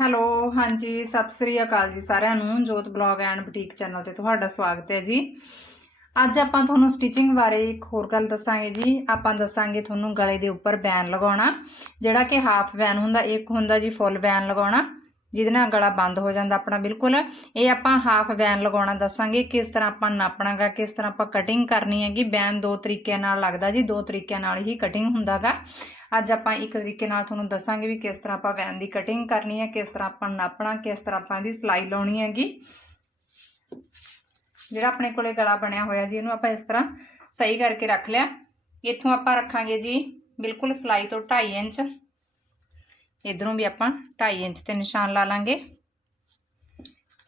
Hello, ਹਾਂਜੀ, ਸਤਿ ਸ੍ਰੀ ਅਕਾਲ ਜੀ ਸਾਰਿਆਂ ਨੂੰ, ਜੋਤ ਬਲੌਗ ਐਂਡ ਬੁਟੀਕ ਚੈਨਲ ਤੇ ਤੁਹਾਡਾ ਸਵਾਗਤ ਹੈ ਜੀ। ਅੱਜ ਆਪਾਂ ਤੁਹਾਨੂੰ ਸਟਿਚਿੰਗ ਬਾਰੇ ਇੱਕ ਹੋਰ ਗੱਲ ਦੱਸਾਂਗੇ ਜੀ। ਆਪਾਂ ਦੱਸਾਂਗੇ ਤੁਹਾਨੂੰ ਗਲੇ ਦੇ ਉੱਪਰ ਬੈਨ ਲਗਾਉਣਾ, ਜਿਹੜਾ ਕਿ ਹਾਫ ਬੈਨ ਹੁੰਦਾ, ਇੱਕ ਹੁੰਦਾ ਜੀ ਫੁੱਲ ਬੈਨ ਲਗਾਉਣਾ, ਜਿਹਦੇ ਨਾਲ ਗਲਾ ਬੰਦ ਹੋ ਜਾਂਦਾ ਆਪਣਾ ਬਿਲਕੁਲ। ਇਹ ਆਪਾਂ ਹਾਫ ਬੈਨ ਲਗਾਉਣਾ ਦੱਸਾਂਗੇ, ਕਿਸ ਤਰ੍ਹਾਂ ਆਪਾਂ ਨਾਪਣਾਗਾ, ਕਿਸ ਤਰ੍ਹਾਂ ਆਪਾਂ ਕਟਿੰਗ ਕਰਨੀ ਹੈਗੀ। ਬੈਨ ਦੋ ਤਰੀਕਿਆਂ ਨਾਲ ਲੱਗਦਾ ਜੀ, ਦੋ ਤਰੀਕਿਆਂ ਨਾਲ ਹੀ ਕਟਿੰਗ ਹੁੰਦਾਗਾ। ਅੱਜ ਆਪਾਂ ਇੱਕ ਤਰੀਕੇ ਨਾਲ ਤੁਹਾਨੂੰ ਦੱਸਾਂਗੇ ਵੀ ਕਿਸ ਤਰ੍ਹਾਂ ਆਪਾਂ ਵੈਨ ਦੀ ਕਟਿੰਗ ਕਰਨੀ ਹੈ, ਕਿਸ ਤਰ੍ਹਾਂ ਆਪਾਂ ਨਾਪਣਾ, ਕਿਸ ਤਰ੍ਹਾਂ ਆਪਾਂ ਇਹਦੀ ਸਿਲਾਈ ਲਾਉਣੀ ਹੈਗੀ। ਜਿਹੜਾ ਆਪਣੇ ਕੋਲੇ ਗਲਾ ਬਣਿਆ ਹੋਇਆ ਜੀ, ਇਹਨੂੰ ਆਪਾਂ ਇਸ ਤਰ੍ਹਾਂ ਸਹੀ ਕਰਕੇ ਰੱਖ ਲਿਆ। ਇੱਥੋਂ ਆਪਾਂ ਰੱਖਾਂਗੇ ਜੀ ਬਿਲਕੁਲ ਸਿਲਾਈ ਤੋਂ 2.5 ਇੰਚ। ਇਧਰੋਂ ਵੀ ਆਪਾਂ 2.5 ਇੰਚ ਤੇ ਨਿਸ਼ਾਨ ਲਾ ਲਾਂਗੇ।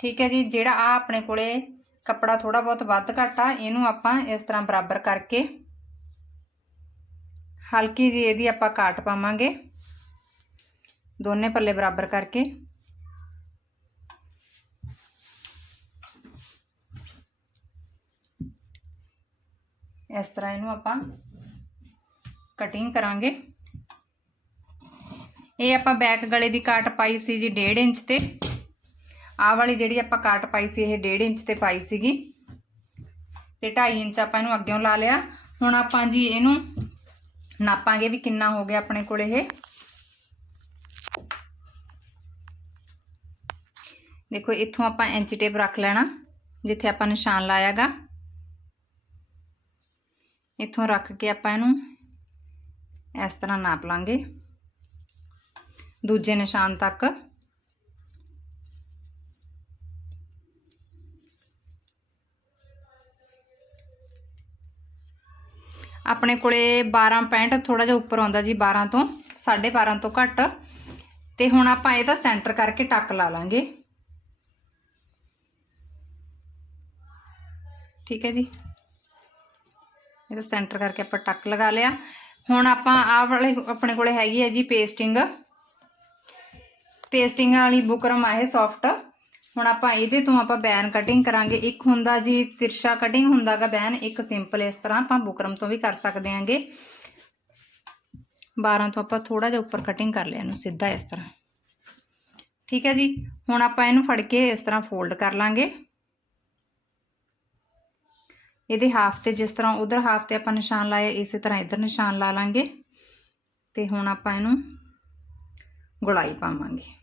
ਠੀਕ ਹੈ ਜੀ, ਜਿਹੜਾ ਆ ਆਪਣੇ ਕੋਲੇ ਕੱਪੜਾ ਥੋੜਾ ਬਹੁਤ ਵੱਧ ਘੱਟ ਆ, ਇਹਨੂੰ ਆਪਾਂ ਇਸ ਤਰ੍ਹਾਂ ਬਰਾਬਰ ਕਰਕੇ ਹਲਕੀ ਜੀ ਇਹਦੀ ਆਪਾਂ ਕਾਟ ਪਾਵਾਂਗੇ। ਦੋਨੇ ਪੱਲੇ ਬਰਾਬਰ ਕਰਕੇ। ਇਸ ਤਰ੍ਹਾਂ ਇਹਨੂੰ ਆਪਾਂ ਕਟਿੰਗ ਕਰਾਂਗੇ। ਇਹ ਆਪਾਂ ਬੈਕ ਗਲੇ ਦੀ ਕਾਟ ਪਾਈ ਸੀ ਜੀ 1.5 ਇੰਚ ਤੇ। ਆਹ ਵਾਲੀ ਜਿਹੜੀ ਆਪਾਂ ਕਾਟ ਪਾਈ ਸੀ, ਇਹ 1.5 ਇੰਚ ਤੇ ਪਾਈ ਸੀਗੀ। ਤੇ 2.5 ਇੰਚ ਆਪਾਂ ਇਹਨੂੰ ਅੱਗੇੋਂ ਲਾ ਲਿਆ। ਹੁਣ ਆਪਾਂ ਜੀ ਇਹਨੂੰ ਨਾਪਾਂਗੇ ਵੀ ਕਿੰਨਾ ਹੋ ਗਿਆ ਆਪਣੇ ਕੋਲ ਇਹ ਦੇਖੋ ਇੱਥੋਂ ਆਪਾਂ ਇੰਚ ਟੇਪ ਰੱਖ ਲੈਣਾ ਜਿੱਥੇ ਆਪਾਂ ਨਿਸ਼ਾਨ ਲਾਇਆਗਾ ਇੱਥੋਂ ਰੱਖ ਕੇ ਆਪਾਂ ਇਹਨੂੰ ਇਸ ਤਰ੍ਹਾਂ ਨਾਪ ਲਾਂਗੇ ਦੂਜੇ ਨਿਸ਼ਾਨ ਤੱਕ ਆਪਣੇ ਕੋਲੇ 12 65 ਥੋੜਾ ਜਿਹਾ ਉੱਪਰ ਆਉਂਦਾ ਜੀ 12 ਤੋਂ 12.5 ਤੋਂ ਘੱਟ। ਤੇ ਹੁਣ ਆਪਾਂ ਇਹਦਾ ਸੈਂਟਰ ਕਰਕੇ ਟੱਕ ਲਾ ਲਾਂਗੇ। ਠੀਕ ਹੈ ਜੀ। ਇਹਦਾ ਸੈਂਟਰ ਕਰਕੇ ਆਪਾਂ ਟੱਕ ਲਗਾ ਲਿਆ। ਹੁਣ ਆਪਾਂ ਆਹ ਵਾਲੇ ਆਪਣੇ ਕੋਲੇ ਹੈਗੀ ਹੈ ਜੀ ਪੇਸਟਿੰਗ। ਪੇਸਟਿੰਗ ਵਾਲੀ ਬੁਕਰਮ ਆਏ ਸੌਫਟ ਹੁਣ ਆਪਾਂ ਇਹਦੇ ਤੋਂ ਆਪਾਂ ਬੈਨ ਕਟਿੰਗ ਕਰਾਂਗੇ। ਇੱਕ ਹੁੰਦਾ ਜੀ ਤਿਰਸ਼ਾ ਕਟਿੰਗ ਹੁੰਦਾਗਾ ਬੈਨ। ਇੱਕ ਸਿੰਪਲ ਇਸ ਤਰ੍ਹਾਂ ਆਪਾਂ ਬੁਕਰਮ ਤੋਂ ਵੀ ਕਰ ਸਕਦੇ ਆਂਗੇ। 12 ਤੋਂ ਆਪਾਂ ਥੋੜਾ ਜਿਹਾ ਉੱਪਰ ਕਟਿੰਗ ਕਰ ਲਿਆ ਇਹਨੂੰ ਸਿੱਧਾ ਇਸ ਤਰ੍ਹਾਂ। ਠੀਕ ਹੈ ਜੀ? ਹੁਣ ਆਪਾਂ ਇਹਨੂੰ ਫੜ ਕੇ ਇਸ ਤਰ੍ਹਾਂ ਫੋਲਡ ਕਰ ਲਾਂਗੇ। ਇਹਦੇ ਹਾਫ ਤੇ ਜਿਸ ਤਰ੍ਹਾਂ ਉਧਰ ਹਾਫ ਤੇ ਆਪਾਂ ਨਿਸ਼ਾਨ ਲਾਇਆ, ਇਸੇ ਤਰ੍ਹਾਂ ਇੱਧਰ ਨਿਸ਼ਾਨ ਲਾ ਲਾਂਗੇ। ਤੇ ਹੁਣ ਆਪਾਂ ਇਹਨੂੰ ਗੁਲਾਈ ਪਾਵਾਂਗੇ।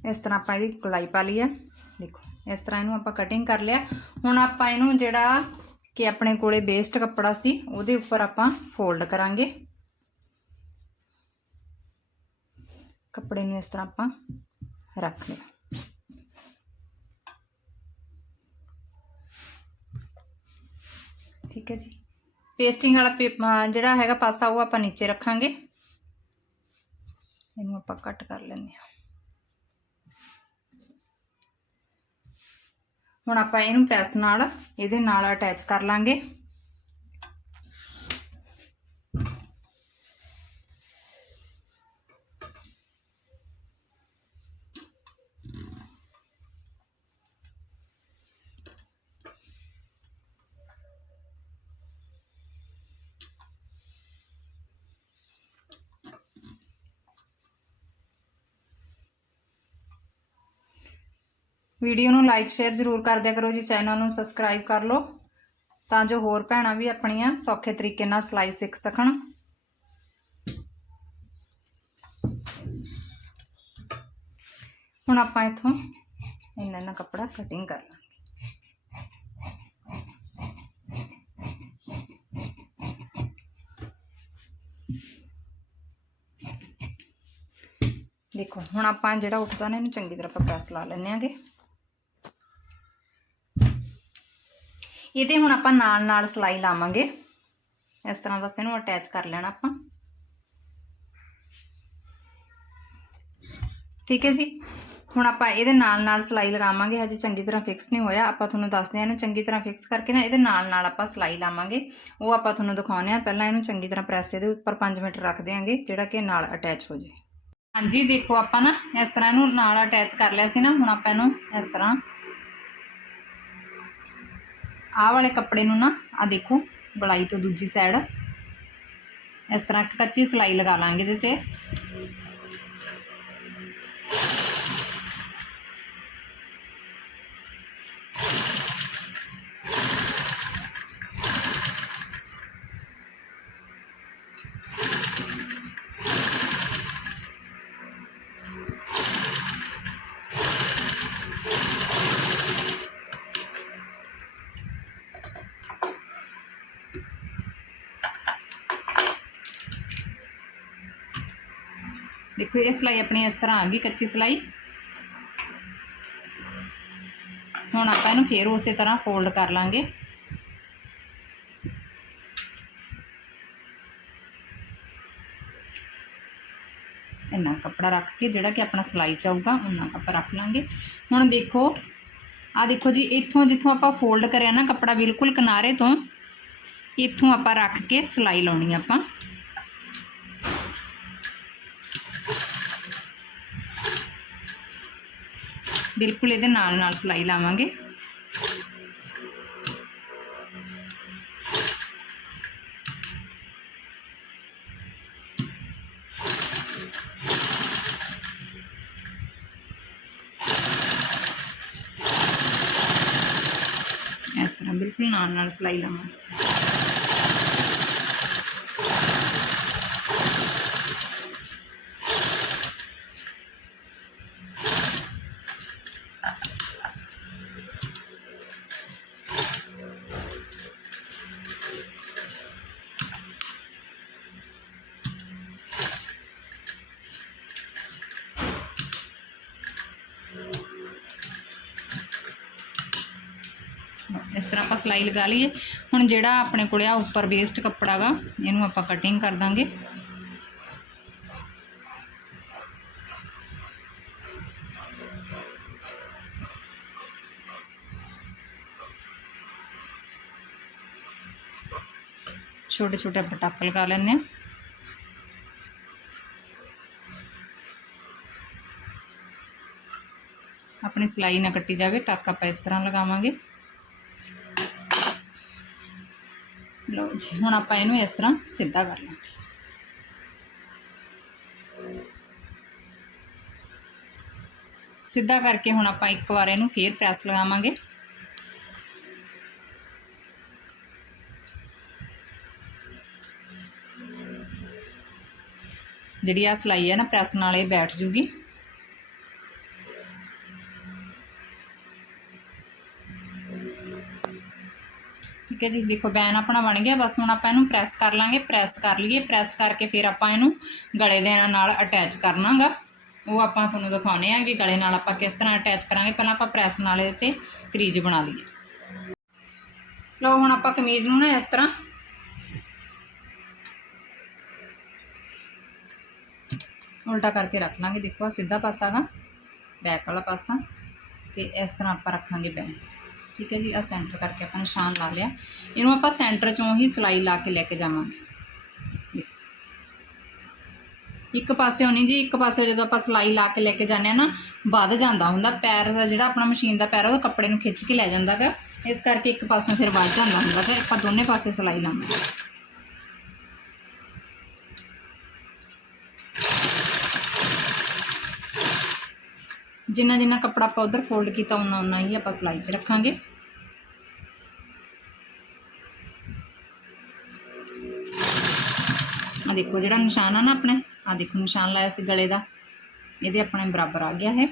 ਇਸ ਤਰ੍ਹਾਂ ਆਪਾਂ ਇਹਦੀ ਗੁਲਾਈ ਪਾ ਲਈ ਹੈ ਦੇਖੋ ਇਸ ਤਰ੍ਹਾਂ ਇਹਨੂੰ ਆਪਾਂ ਕਟਿੰਗ ਕਰ ਲਿਆ ਹੁਣ ਆਪਾਂ ਇਹਨੂੰ ਜਿਹੜਾ ਕਿ ਆਪਣੇ ਕੋਲੇ ਵੇਸਟ ਕੱਪੜਾ ਸੀ ਉਹਦੇ ਉੱਪਰ ਆਪਾਂ ਫੋਲਡ ਕਰਾਂਗੇ ਕੱਪੜੇ ਨੂੰ ਇਸ ਤਰ੍ਹਾਂ ਆਪਾਂ ਰੱਖ ਲਿਆ ਠੀਕ ਹੈ ਜੀ ਪੇਸਟਿੰਗ ਵਾਲਾ ਜਿਹੜਾ ਹੈਗਾ ਪਾਸਾ ਉਹ ਆਪਾਂ ਨੀਚੇ ਰੱਖਾਂਗੇ ਇਹਨੂੰ ਆਪਾਂ ਕੱਟ ਕਰ ਲੈਂਦੇ ਹਾਂ ਹੁਣ ਆਪਾਂ ਇਹਨੂੰ ਪ੍ਰੈਸ ਨਾਲ ਇਹਦੇ ਨਾਲ ਅਟੈਚ ਕਰ ਲਾਂਗੇ। ਵੀਡੀਓ ਨੂੰ ਲਾਈਕ ਸ਼ੇਅਰ ਜ਼ਰੂਰ ਕਰ ਦਿਆ ਕਰੋ ਜੀ ਚੈਨਲ ਨੂੰ ਸਬਸਕ੍ਰਾਈਬ ਕਰ ਲਓ ਤਾਂ ਜੋ ਹੋਰ ਭੈਣਾਂ ਵੀ ਆਪਣੀਆਂ ਸੌਖੇ ਤਰੀਕੇ ਨਾਲ ਸਿਲਾਈ ਸਿੱਖ ਸਕਣ ਹੁਣ ਆਪਾਂ ਇਥੋਂ ਇੰਨਾ ਇੰਨਾ ਕੱਪੜਾ ਕਟਿੰਗ ਕਰ ਲਾਂਗੇ ਦੇਖੋ ਹੁਣ ਆਪਾਂ ਜਿਹੜਾ ਉੱਠਦਾ ਨਾ ਇਹਨੂੰ ਚੰਗੀ ਤਰ੍ਹਾਂ ਆਪਾਂ ਪ੍ਰੈਸ ਲਾ ਲੈਣੇ ਆਗੇ ਇਹਦੇ ਹੁਣ ਆਪਾਂ ਨਾਲ ਨਾਲ ਸਲਾਈ ਲਾਵਾਂਗੇ। ਇਸ ਤਰ੍ਹਾਂ ਬਸ ਇਹਨੂੰ ਅਟੈਚ ਕਰ ਲੈਣਾ ਆਪਾਂ। ਠੀਕ ਹੈ ਜੀ? ਹੁਣ ਆਪਾਂ ਇਹਦੇ ਨਾਲ ਨਾਲ ਸਲਾਈ ਲਗਾਵਾਂਗੇ। ਹਜੇ ਚੰਗੀ ਤਰ੍ਹਾਂ ਫਿਕਸ ਨਹੀਂ ਹੋਇਆ। ਆਪਾਂ ਤੁਹਾਨੂੰ ਦੱਸਦੇ ਹਾਂ ਇਹਨੂੰ ਚੰਗੀ ਤਰ੍ਹਾਂ ਫਿਕਸ ਕਰਕੇ ਨਾ ਇਹਦੇ ਨਾਲ ਨਾਲ ਆਪਾਂ ਸਲਾਈ ਲਾਵਾਂਗੇ। ਉਹ ਆਪਾਂ ਤੁਹਾਨੂੰ ਦਿਖਾਉਂਦੇ ਹਾਂ। ਪਹਿਲਾਂ ਇਹਨੂੰ ਚੰਗੀ ਤਰ੍ਹਾਂ ਪ੍ਰੈਸ ਇਹਦੇ ਉੱਪਰ 5 ਮਿੰਟ ਰੱਖ ਦਿਆਂਗੇ, ਜਿਹੜਾ ਕਿ ਨਾਲ ਅਟੈਚ ਹੋ ਜੇ। ਹਾਂਜੀ, ਦੇਖੋ ਆਪਾਂ ਨਾ ਇਸ ਤਰ੍ਹਾਂ ਇਹਨੂੰ ਨਾਲ ਅਟੈਚ ਕਰ ਲਿਆ ਸੀ ਨਾ। ਹੁਣ ਆਪਾਂ ਇਹਨੂੰ ਇਸ ਤਰ੍ਹਾਂ ਆਹ ਵਾਲੇ ਕੱਪੜੇ ਨੂੰ ਨਾ ਆ ਦੇਖੋ ਬੜਾਈ ਤੋਂ ਦੂਜੀ ਸਾਈਡ ਇਸ ਤਰ੍ਹਾਂ ਕੱਚੀ ਸਲਾਈ ਲਗਾ ਲਾਂਗੇ ਇਹਦੇ ਤੇ। ਦੇਖੋ ਇਹ ਸਲਾਈ ਆਪਣੀ ਇਸ ਤਰ੍ਹਾਂ ਆ ਗਈ ਕੱਚੀ ਸਲਾਈ ਹੁਣ ਆਪਾਂ ਇਹਨੂੰ ਫੇਰ ਉਸੇ ਤਰ੍ਹਾਂ ਫੋਲਡ ਕਰ ਲਾਂਗੇ ਇੰਨਾ ਕੱਪੜਾ ਰੱਖ ਕੇ ਜਿਹੜਾ ਕਿ ਆਪਣਾ ਸਲਾਈ ਚ ਆਊਗਾ ਉਹਨਾਂ ਕੱਪੜਾ ਰੱਖ ਲਾਂਗੇ ਹੁਣ ਦੇਖੋ ਆ ਦੇਖੋ ਜੀ ਇੱਥੋਂ ਜਿੱਥੋਂ ਆਪਾਂ ਫੋਲਡ ਕਰਿਆ ਨਾ ਕੱਪੜਾ ਬਿਲਕੁਲ ਕਿਨਾਰੇ ਤੋਂ ਇੱਥੋਂ ਆਪਾਂ ਰੱਖ ਕੇ ਸਲਾਈ ਲਾਉਣੀ ਆ ਆਪਾਂ ਬਿਲਕੁਲ ਇਹਦੇ ਨਾਲ ਨਾਲ ਸਲਾਈ ਲਾਵਾਂਗੇ ਇਸ ਤਰ੍ਹਾਂ ਬਿਲਕੁਲ ਨਾਲ ਨਾਲ ਸਲਾਈ ਲਾਵਾਂਗੇ ਤਰ੍ਹਾਂ ਆਪਾਂ ਸਲਾਈ ਲਗਾ ਲਈਏ ਹੁਣ ਜਿਹੜਾ ਆਪਣੇ ਕੋਲੇ ਆ ਉੱਪਰ ਵੇਸਟ ਕੱਪੜਾ ਗਾ ਇਹਨੂੰ ਆਪਾਂ ਕਟਿੰਗ ਕਰ ਦਾਂਗੇ ਛੋਟੇ ਛੋਟੇ ਆਪਾਂ ਟੱਕ ਲਗਾ ਲੈਂਦੇ ਹਾਂ ਆਪਣੀ ਸਲਾਈ ਨਾ ਕੱਟੀ ਜਾਵੇ ਟੱਕ ਆਪਾਂ ਇਸ ਤਰ੍ਹਾਂ ਲਓ ਜੀ, ਹੁਣ ਆਪਾਂ ਇਹਨੂੰ ਇਸ ਤਰ੍ਹਾਂ ਸਿੱਧਾ ਕਰ ਲਾਂਗੇ। ਸਿੱਧਾ ਕਰਕੇ ਹੁਣ ਆਪਾਂ ਇੱਕ ਵਾਰ ਇਹਨੂੰ ਫੇਰ ਪ੍ਰੈਸ ਲਗਾਵਾਂਗੇ। ਜਿਹੜੀ ਆ ਸਲਾਈ ਹੈ ਨਾ, ਪ੍ਰੈਸ ਨਾਲ ਇਹ ਬੈਠ ਜੂਗੀ। ਠੀਕ ਹੈ ਜੀ, ਦੇਖੋ ਬੈਨ ਆਪਣਾ ਬਣ ਗਿਆ, ਬਸ ਹੁਣ ਆਪਾਂ ਇਹਨੂੰ ਪ੍ਰੈਸ ਕਰ ਲਾਂਗੇ ਪ੍ਰੈਸ ਕਰ ਲਈਏ ਪ੍ਰੈਸ ਕਰਕੇ ਫਿਰ ਆਪਾਂ ਇਹਨੂੰ ਗਲੇ ਦੇ ਨਾਲ ਅਟੈਚ ਕਰਨਾਗਾ। ਉਹ ਆਪਾਂ ਤੁਹਾਨੂੰ ਦਿਖਾਉਨੇ ਆ ਵੀ ਗਲੇ ਨਾਲ ਆਪਾਂ ਕਿਸ ਤਰ੍ਹਾਂ ਅਟੈਚ ਕਰਾਂਗੇ। ਪਹਿਲਾਂ ਆਪਾਂ ਪ੍ਰੈਸ ਨਾਲ ਇਹਦੇ ਤੇ ਕਰੀਜ ਬਣਾ ਲਈਏ। ਲਓ ਹੁਣ ਆਪਾਂ ਕਮੀਜ਼ ਨੂੰ ਨਾ ਇਸ ਤਰ੍ਹਾਂ। ਉਲਟਾ ਕਰਕੇ ਰੱਖ ਲਾਂਗੇ। ਦੇਖੋ ਸਿੱਧਾ ਪਾਸਾ ਗਾ ਬੈਕ ਵਾਲਾ ਪਾਸਾ। ਤੇ ਇਸ ਤਰ੍ਹਾਂ ਆਪਾਂ ਰੱਖਾਂਗੇ ਬੈਨ। ਠੀਕ ਹੈ ਜੀ ਆ ਸੈਂਟਰ ਕਰਕੇ ਆਪਾਂ ਨਿਸ਼ਾਨ ਲਾ ਲਿਆ ਇਹਨੂੰ ਆਪਾਂ ਸੈਂਟਰ ਚੋਂ ਹੀ ਸਲਾਈ ਲਾ ਕੇ ਲੈ ਕੇ ਜਾਵਾਂਗੇ ਦੇਖੋ। ਇੱਕ ਪਾਸੇ ਹੋਣੀ ਜੀ ਇੱਕ ਪਾਸੇ ਜਦੋਂ ਆਪਾਂ ਸਲਾਈ ਲਾ ਕੇ ਲੈ ਕੇ ਜਾਂਦੇ ਆ ਨਾ ਵੱਧ ਜਾਂਦਾ ਹੁੰਦਾ ਪੈਰ ਦਾ ਜਿਹੜਾ ਆਪਣਾ ਮਸ਼ੀਨ ਦਾ ਪੈਰ ਆ ਉਹ ਕੱਪੜੇ ਨੂੰ ਖਿੱਚ ਕੇ ਲੈ ਜਾਂਦਾਗਾ ਇਸ ਕਰਕੇ ਇੱਕ ਪਾਸੋਂ ਫਿਰ ਵੱਧ ਜਾਂਦਾ ਹੁੰਦਾ ਤੇ ਆਪਾਂ ਦੋਨੇ ਪਾਸੇ ਸਲਾਈ ਲਾਵਾਂਗੇ ਜਿੰਨਾ ਜਿੰਨਾ ਕੱਪੜਾ ਆਪਾਂ ਉਧਰ ਫੋਲਡ ਕੀਤਾ ਉਹਨਾਂ ਉਹਨਾਂ ਹੀ ਆਪਾਂ ਸਲਾਈ 'ਚ ਰੱਖਾਂਗੇ ਆ ਦੇਖੋ ਜਿਹੜਾ ਨਿਸ਼ਾਨ ਆ ਨਾ ਆਪਣੇ ਆ ਦੇਖੋ ਨਿਸ਼ਾਨ ਲਾਇਆ ਸੀ ਗਲੇ ਦਾ ਇਹਦੇ ਆਪਣੇ ਬਰਾਬਰ ਆ ਗਿਆ ਹੈ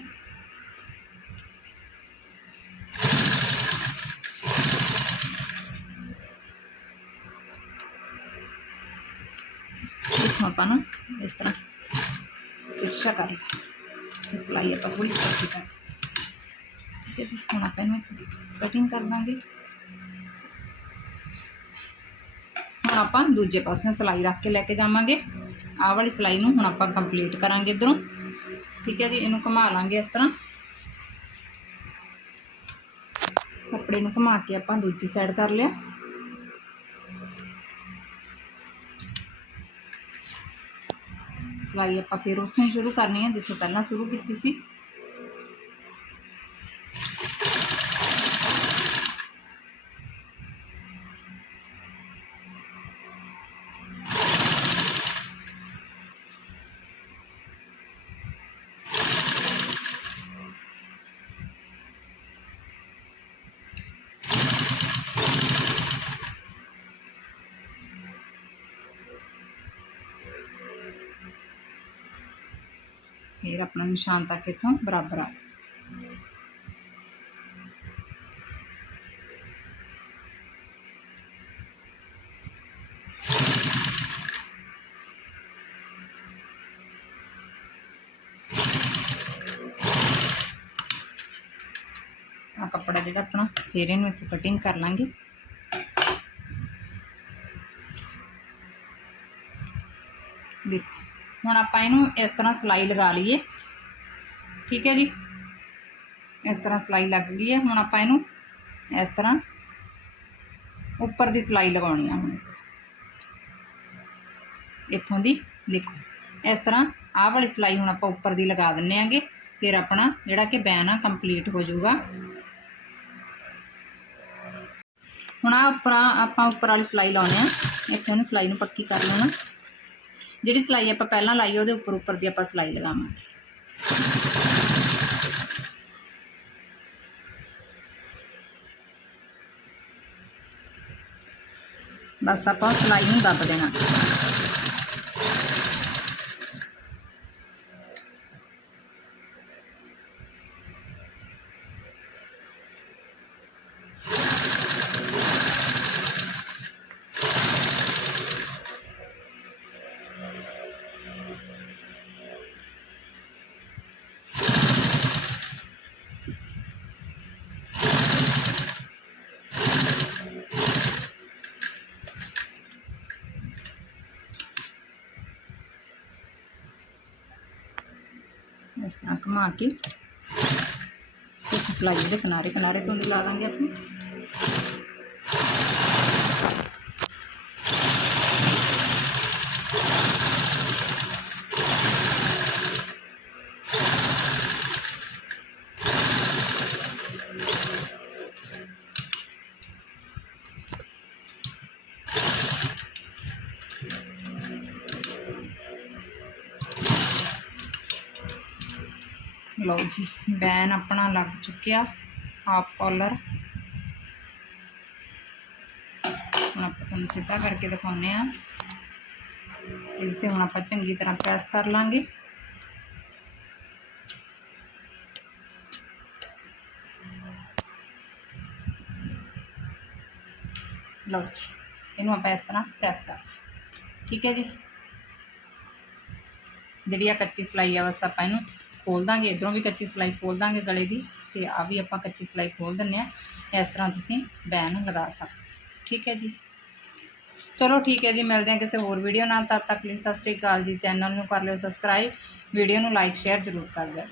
ਦੇਖੋ ਆਪਾਂ ਨੂੰ ਇਸ ਤਰ੍ਹਾਂ ਤਿਰਛਾ ਕਰ ਲਿਆ ਤੇ ਸਿਲਾਈ ਆਪਾਂ ਥੋੜੀ ਪੱਕੀ ਕਰ ਠੀਕ ਹੈ ਜੀ ਹੁਣ ਆਪਾਂ ਇਹਨੂੰ ਕਟਿੰਗ ਕਰ ਦਾਂਗੇ ਹੁਣ ਆਪਾਂ ਦੂਜੇ ਪਾਸੇ ਸਿਲਾਈ ਰੱਖ ਕੇ ਲੈ ਕੇ ਜਾਵਾਂਗੇ ਆਹ ਵਾਲੀ ਸਿਲਾਈ ਨੂੰ ਹੁਣ ਆਪਾਂ ਕੰਪਲੀਟ ਕਰਾਂਗੇ ਇਧਰੋਂ ਠੀਕ ਹੈ ਜੀ ਇਹਨੂੰ ਘੁਮਾ ਲਾਂਗੇ ਇਸ ਤਰ੍ਹਾਂ ਕੱਪੜੇ ਨੂੰ ਘੁਮਾ ਕੇ ਆਪਾਂ ਦੂਜੀ ਸਾਈਡ ਕਰ ਲਿਆ ਸਿਲਾਈ ਆਪਾਂ ਫਿਰ ਉੱਥੋਂ ਹੀ ਸ਼ੁਰੂ ਕਰਨੀ ਹੈ ਜਿੱਥੋਂ ਪਹਿਲਾਂ ਸ਼ੁਰੂ ਕੀਤੀ ਸੀ फिर अपना निशान तक इतों बराबर आ कपड़ा जोड़ा अपना फिर इन कटिंग कर लेंगे। ਹੁਣ ਆਪਾਂ ਇਹਨੂੰ ਇਸ ਤਰ੍ਹਾਂ ਸਲਾਈ ਲਗਾ ਲਈਏ ਠੀਕ ਹੈ ਜੀ ਇਸ ਤਰ੍ਹਾਂ ਸਲਾਈ ਲੱਗ ਗਈ ਹੈ ਹੁਣ ਆਪਾਂ ਇਹਨੂੰ ਇਸ ਤਰ੍ਹਾਂ ਉੱਪਰ ਦੀ ਸਲਾਈ ਲਗਾਉਣੀ ਆ ਹੁਣ ਇੱਥੋਂ ਦੀ ਦੇਖੋ ਇਸ ਤਰ੍ਹਾਂ ਆਹ ਵਾਲੀ ਸਲਾਈ ਹੁਣ ਆਪਾਂ ਉੱਪਰ ਦੀ ਲਗਾ ਦਿੰਨੇ ਆਂਗੇ ਫਿਰ ਆਪਣਾ ਜਿਹੜਾ ਕਿ ਬੈਨ ਆ ਕੰਪਲੀਟ ਹੋ ਜਾਊਗਾ ਹੁਣ ਆ ਉੱਪਰ ਆਪਾਂ ਉੱਪਰ ਵਾਲੀ ਸਲਾਈ ਲਾਉਣੇ ਆ ਇੱਥੇ ਨੂੰ ਸਲਾਈ ਨੂੰ ਪੱਕੀ ਕਰ ਲੈਣਾ ਜਿਹੜੀ ਸਲਾਈ ਆਪਾਂ ਪਹਿਲਾਂ ਲਾਈ ਉਹਦੇ ਉੱਪਰ ਉੱਪਰ ਦੀ ਆਪਾਂ ਸਲਾਈ ਲਗਾਵਾਂਗੇ। ਬਸ ਆਪਾਂ ਸਲਾਈ ਨੂੰ ਦੱਬ ਦੇਣਾ ਇਸ ਤਰ੍ਹਾਂ ਘੁਮਾ ਕੇ ਇੱਕ ਸਲਾਈ ਦੇ ਕਿਨਾਰੇ ਕਿਨਾਰੇ ਤੋਂ ਲਾ ਦਾਂਗੇ ਆਪਣੀ। ਲਓ ਜੀ ਬੈਨ ਆਪਣਾ ਲੱਗ ਚੁੱਕਿਆ ਹਾਫ ਕਾਲਰ ਹੁਣ ਆਪਾਂ ਤੁਹਾਨੂੰ ਸਿੱਧਾ ਕਰਕੇ ਦਿਖਾਉਂਦੇ ਆ ਇਹਦੇ ਤੇ ਹੁਣ ਆਪਾਂ ਚੰਗੀ ਤਰ੍ਹਾਂ ਪ੍ਰੈਸ ਕਰ ਲਾਂਗੇ ਲਓ ਜੀ ਇਹਨੂੰ ਆਪਾਂ ਇਸ ਤਰ੍ਹਾਂ ਪ੍ਰੈਸ ਕਰ ਠੀਕ ਹੈ ਜੀ ਜਿਹੜੀ ਆ ਕੱਚੀ ਸਲਾਈ ਆ ਬਸ ਆਪਾਂ ਇਹਨੂੰ ਖੋਲ ਦਾਂਗੇ, ਇਧਰੋਂ ਵੀ ਕੱਚੀ ਸਲਾਈ ਖੋਲ ਦਾਂਗੇ ਗਲੇ ਦੀ ਤੇ ਆ ਵੀ ਆਪਾਂ ਕੱਚੀ ਸਲਾਈ ਖੋਲ ਦਿੰਨੇ ਆ ਇਸ ਤਰ੍ਹਾਂ ਤੁਸੀਂ ਬੈਨ ਲਗਾ ਸਕਦੇ ਠੀਕ ਹੈ ਜੀ? ਚਲੋ ਠੀਕ ਹੈ ਜੀ, ਮਿਲਦੇ ਹਾਂ ਕਿਸੇ ਹੋਰ ਵੀਡੀਓ ਨਾਲ। ਤਦ ਤੱਕ ਲਈ ਸਤਿ ਸ੍ਰੀ ਅਕਾਲ ਜੀ। ਚੈਨਲ ਨੂੰ ਕਰ ਲਿਓ ਸਬਸਕ੍ਰਾਈਬ। ਵੀਡੀਓ ਨੂੰ ਲਾਈਕ, ਸ਼ੇਅਰ ਜ਼ਰੂਰ ਕਰ ਦਿਓ।